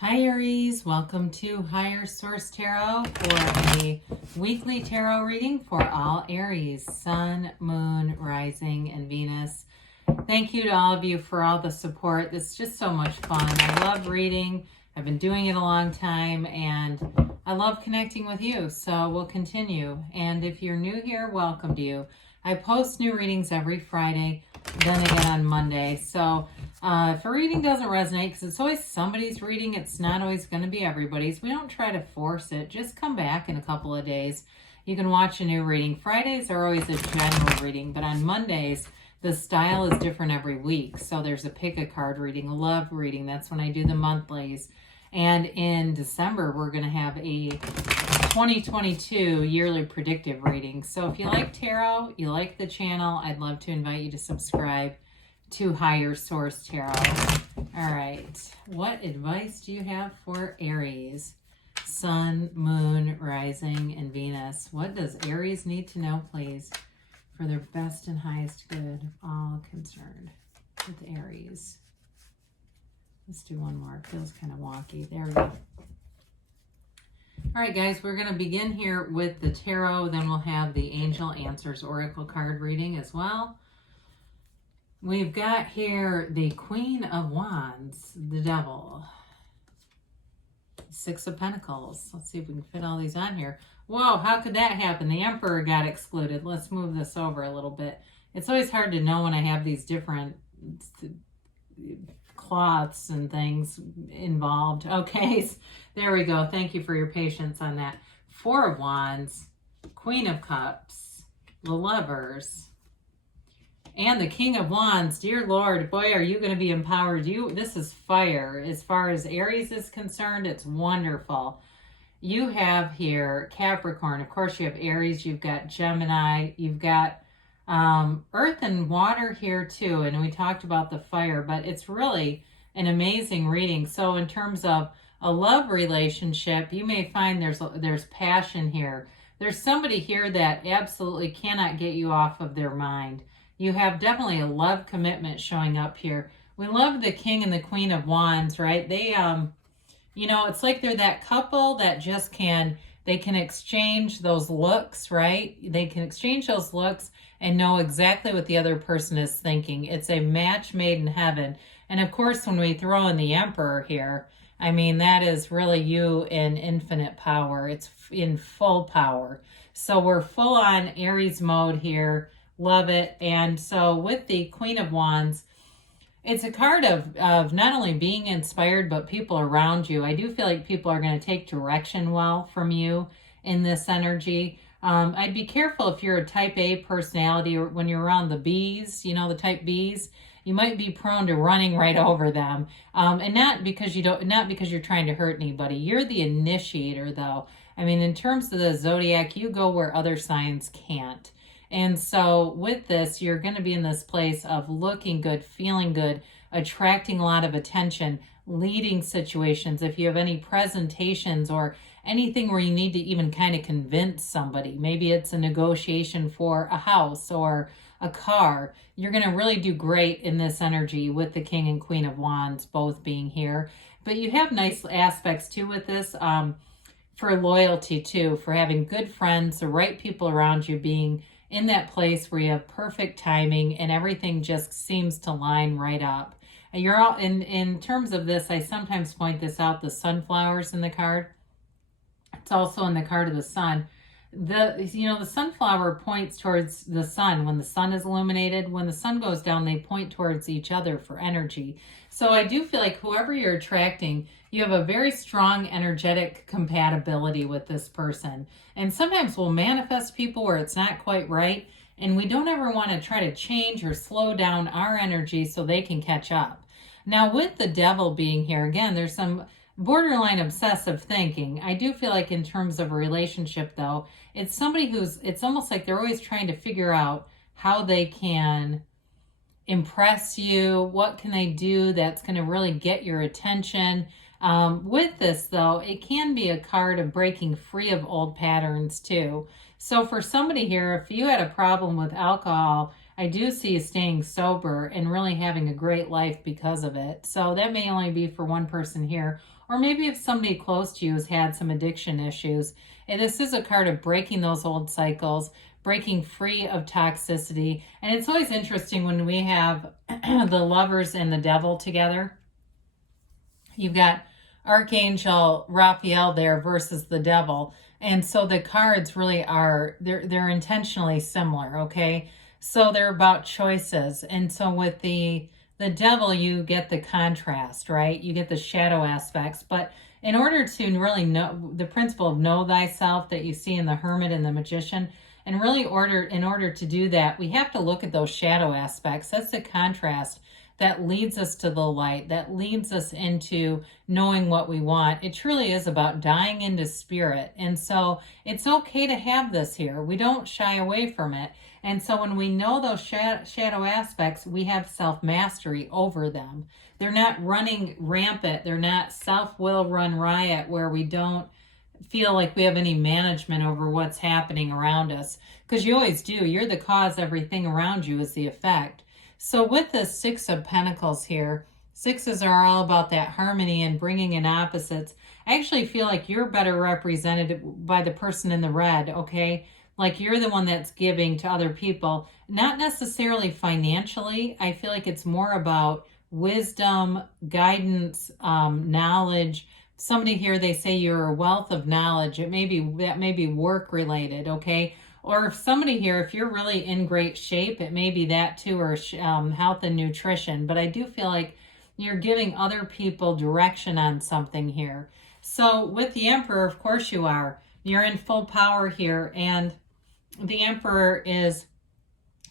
Hi Aries, welcome to Higher Source Tarot for a weekly tarot reading for all Aries, Sun, Moon, Rising, and Venus. Thank you to all of you for all the support. It's just so much fun. I love reading. I've been doing it a long time and I love connecting with you. So we'll continue. And if you're new here, welcome to you. I post new readings every Friday, then again on Monday. So if a reading doesn't resonate, because it's always somebody's reading, it's not always going to be everybody's. We don't try to force it. Just come back in a couple of days. You can watch a new reading. Fridays are always a general reading, but on Mondays, the style is different every week. So there's a pick a card reading, a love reading. That's when I do the monthlies. And in December, we're going to have a 2022 yearly predictive reading. So if you like tarot, you like the channel, I'd love to invite you to subscribe to Higher Source Tarot. All right, what advice do you have for Aries? Sun, Moon, Rising, and Venus. What does Aries need to know, please, for their best and highest good, all concerned with Aries? Let's do one more. It feels kind of wonky. There we go. All right, guys, we're going to begin here with the tarot. Then we'll have the Angel Answers Oracle card reading as well. We've got here the Queen of Wands, the Devil, Six of Pentacles. Let's see if we can fit all these on here. Whoa, how could that happen? The Emperor got excluded. Let's move this over a little bit. It's always hard to know when I have these different cloths and things involved. Okay, there we go. Thank you for your patience on that. Four of Wands, Queen of Cups, the Lovers, and the King of Wands. Dear Lord, boy, are you going to be empowered. This is fire. As far as Aries is concerned, it's wonderful. You have here Capricorn. Of course, you have Aries. You've got Gemini. You've got earth and water here too. And we talked about the fire, but it's really an amazing reading. So in terms of a love relationship, you may find there's passion here. There's somebody here that absolutely cannot get you off of their mind. You have definitely a love commitment showing up here. We love the King and the Queen of Wands, right? They, it's like they're that couple that just they can exchange those looks, right? They can exchange those looks and know exactly what the other person is thinking. It's a match made in heaven. And of course, when we throw in the Emperor here, I mean, that is really you in infinite power. It's in full power. So we're full on Aries mode here. Love it. And so with the Queen of Wands, it's a card of not only being inspired, but people around you. I do feel like people are going to take direction well from you in this energy. I'd be careful if you're a type A personality, or when you're around the Bs, the type Bs, you might be prone to running right over them. And not because you're trying to hurt anybody. You're the initiator though. I mean, in terms of the zodiac, you go where other signs can't. And so with this, you're going to be in this place of looking good, feeling good, attracting a lot of attention, leading situations. If you have any presentations or anything where you need to even kind of convince somebody, maybe it's a negotiation for a house or a car, you're going to really do great in this energy with the King and Queen of Wands both being here. But you have nice aspects too with this, for loyalty too, for having good friends, the right people around you, being in that place where you have perfect timing and everything just seems to line right up. And you're all in terms of this, I sometimes point this out, the sunflowers in the card. It's also in the card of the sun. The sunflower points towards the sun when the sun is illuminated. When the sun goes down, they point towards each other for energy. So I do feel like whoever you're attracting, you have a very strong energetic compatibility with this person. And sometimes we'll manifest people where it's not quite right. And we don't ever want to try to change or slow down our energy so they can catch up. Now with the Devil being here, again, there's some borderline obsessive thinking. I do feel like in terms of a relationship though, it's somebody it's almost like they're always trying to figure out how they can impress you. What can they do that's going to really get your attention? With this though, it can be a card of breaking free of old patterns too. So for somebody here, if you had a problem with alcohol, I do see you staying sober and really having a great life because of it. So that may only be for one person here, or maybe if somebody close to you has had some addiction issues. And this is a card of breaking those old cycles, breaking free of toxicity. And it's always interesting when we have the Lovers and the Devil together. You've got Archangel Raphael there versus the Devil. And so the cards really are, they're intentionally similar, okay? So they're about choices. And so with the Devil, you get the contrast, right? You get the shadow aspects. But in order to really know the principle of know thyself that you see in the Hermit and the Magician, and really in order to do that, we have to look at those shadow aspects. That's the contrast that leads us to the light, that leads us into knowing what we want. It truly is about dying into spirit. And so it's okay to have this here. We don't shy away from it. And so when we know those shadow aspects, we have self-mastery over them. They're not running rampant. They're not self-will run riot where we don't feel like we have any management over what's happening around us. Because you always do. You're the cause. Everything around you is the effect. So with the Six of Pentacles here, sixes are all about that harmony and bringing in opposites. I actually feel like you're better represented by the person in the red, okay? Like you're the one that's giving to other people, not necessarily financially. I feel like it's more about wisdom, guidance, knowledge. Somebody here, they say you're a wealth of knowledge. That may be work related, okay? Or if somebody here, if you're really in great shape, it may be that too, or health and nutrition. But I do feel like you're giving other people direction on something here. So with the Emperor, of course you are. You're in full power here. And the Emperor is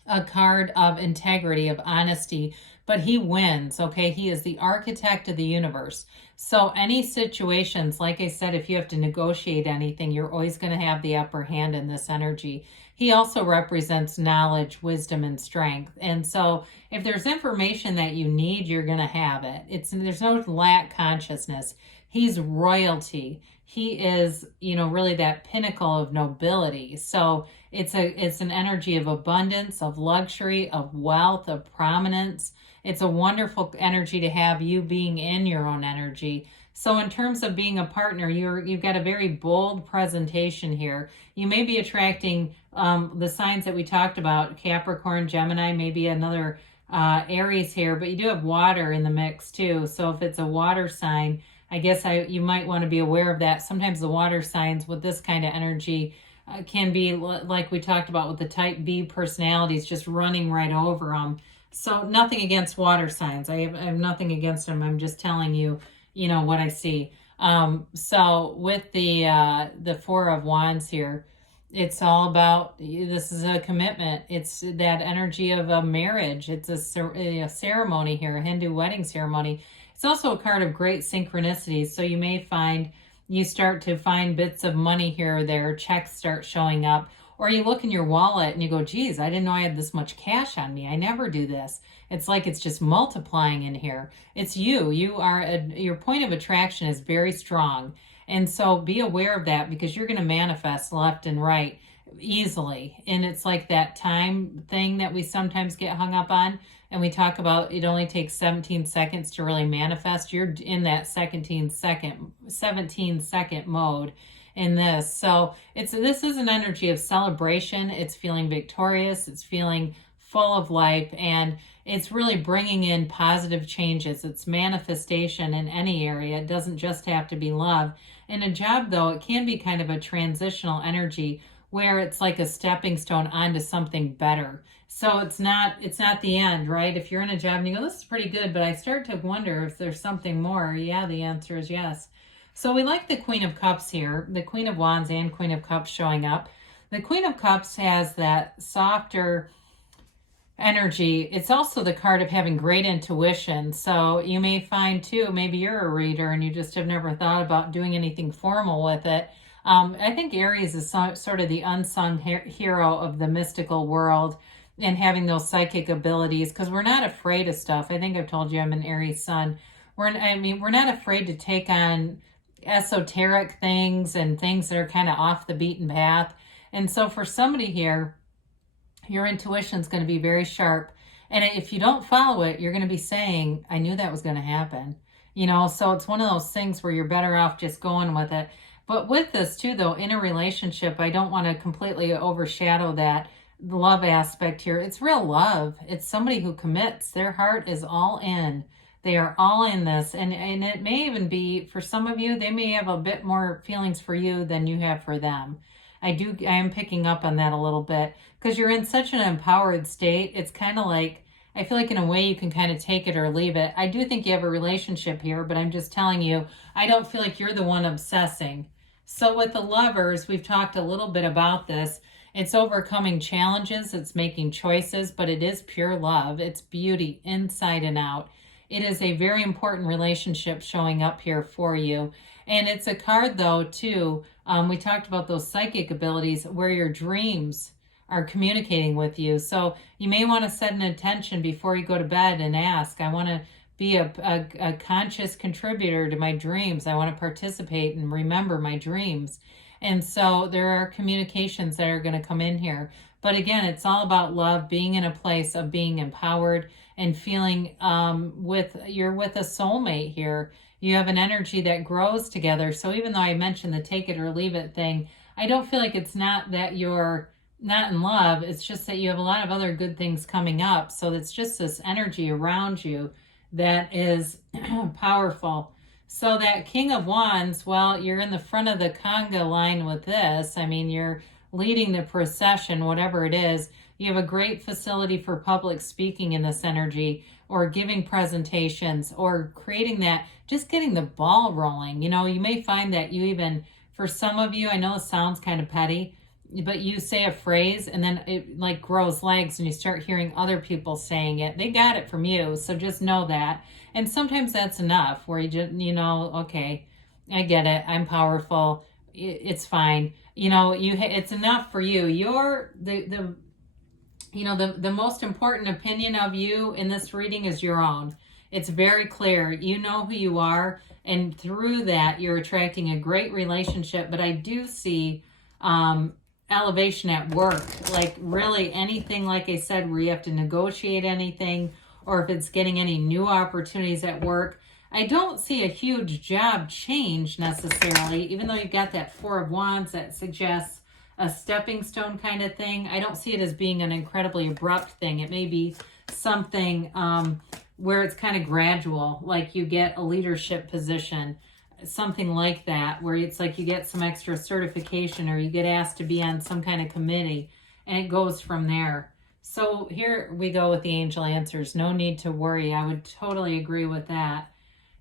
a card of integrity, of honesty, but he wins, okay? He is the architect of the universe. So any situations, like I said, if you have to negotiate anything, you're always going to have the upper hand in this energy. He also represents knowledge, wisdom, and strength. And so if there's information that you need, you're going to have it. There's no lack consciousness. He's royalty. He is, really that pinnacle of nobility. So it's an energy of abundance, of luxury, of wealth, of prominence. It's a wonderful energy to have, you being in your own energy. So in terms of being a partner, you've got a very bold presentation here. You may be attracting the signs that we talked about, Capricorn, Gemini, maybe another Aries here, but you do have water in the mix too. So if it's a water sign, I guess you might want to be aware of that. Sometimes the water signs with this kind of energy can be like we talked about with the type B personalities, just running right over them. So nothing against water signs. I have nothing against them. I'm just telling you, what I see. So with the Four of Wands here, it's all about, this is a commitment. It's that energy of a marriage. It's a ceremony here, a Hindu wedding ceremony. It's also a card of great synchronicities. So you may find you start to find bits of money here or there, checks start showing up, or you look in your wallet and you go, geez, I didn't know I had this much cash on me. I never do this. It's like it's just multiplying in here. It's you. Your point of attraction is very strong. And so be aware of that, because you're going to manifest left and right easily. And it's like that time thing that we sometimes get hung up on. And we talk about it only takes 17 seconds to really manifest. You're in that 17 second mode in this. So this is an energy of celebration. It's feeling victorious. It's feeling full of life. And it's really bringing in positive changes. It's manifestation in any area. It doesn't just have to be love. In a job, though, it can be kind of a transitional energy where it's like a stepping stone onto something better. So it's not the end, right? If you're in a job and you go, this is pretty good, but I start to wonder if there's something more. Yeah, the answer is yes. So we like the Queen of Cups here, the Queen of Wands and Queen of Cups showing up. The Queen of Cups has that softer energy. It's also the card of having great intuition. So you may find too, maybe you're a reader and you just have never thought about doing anything formal with it. I think Aries is sort of the unsung hero of the mystical world and having those psychic abilities, because we're not afraid of stuff. I think I've told you I'm an Aries sun. We're not afraid to take on esoteric things and things that are kind of off the beaten path. And so for somebody here, Your intuition is going to be very sharp. And if you don't follow it, you're going to be saying, I knew that was going to happen. So it's one of those things where you're better off just going with it. But with this too, though, in a relationship, I don't want to completely overshadow that love aspect here. It's real love. It's somebody who commits. Their heart is all in. They are all in this. And it may even be, for some of you, they may have a bit more feelings for you than you have for them. I am picking up on that a little bit because you're in such an empowered state. It's kind of like, I feel like in a way you can kind of take it or leave it. I do think you have a relationship here, but I'm just telling you, I don't feel like you're the one obsessing. So with the Lovers, we've talked a little bit about this. It's overcoming challenges, it's making choices, but it is pure love. It's beauty inside and out. It is a very important relationship showing up here for you. And it's a card, though, too. We talked about those psychic abilities where your dreams are communicating with you. So you may want to set an intention before you go to bed and ask, I want to be a conscious contributor to my dreams. I want to participate and remember my dreams. And so there are communications that are going to come in here. But again, it's all about love, being in a place of being empowered and feeling you're with a soulmate here. You have an energy that grows together. So even though I mentioned the take it or leave it thing, I don't feel like it's not that you're not in love. It's just that you have a lot of other good things coming up. So it's just this energy around you that is powerful. So that King of Wands, well, you're in the front of the conga line with this. I mean, you're leading the procession, whatever it is. You have a great facility for public speaking in this energy, or giving presentations, or creating that, just getting the ball rolling. You may find that you even, for some of you, I know it sounds kind of petty, but you say a phrase and then it like grows legs and you start hearing other people saying it. They got it from you, so just know that. And sometimes that's enough where you just, okay, I get it. I'm powerful. It's fine. It's enough for you. You're the most important opinion of you in this reading is your own. It's very clear. You know who you are. And through that, you're attracting a great relationship. But I do see elevation at work. Like really anything, like I said, where you have to negotiate anything, or if it's getting any new opportunities at work. I don't see a huge job change necessarily, even though you've got that Four of Wands that suggests a stepping stone kind of thing. I don't see it as being an incredibly abrupt thing. It may be something where it's kind of gradual, like you get a leadership position, something like that, where it's like you get some extra certification or you get asked to be on some kind of committee, and it goes from there. So here we go with the angel answers. No need to worry. I would totally agree with that.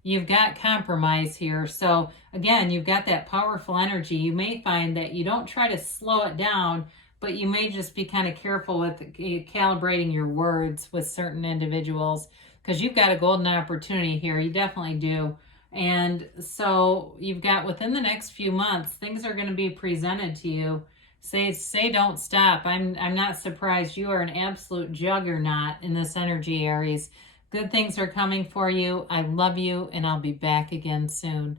You've got compromise here. So again, you've got that powerful energy. You may find that you don't try to slow it down, but you may just be kind of careful with calibrating your words with certain individuals, because you've got a golden opportunity here. You definitely do. And so you've got within the next few months, things are going to be presented to you. Say don't stop. I'm not surprised. You are an absolute juggernaut in this energy, Aries. Good things are coming for you. I love you, and I'll be back again soon.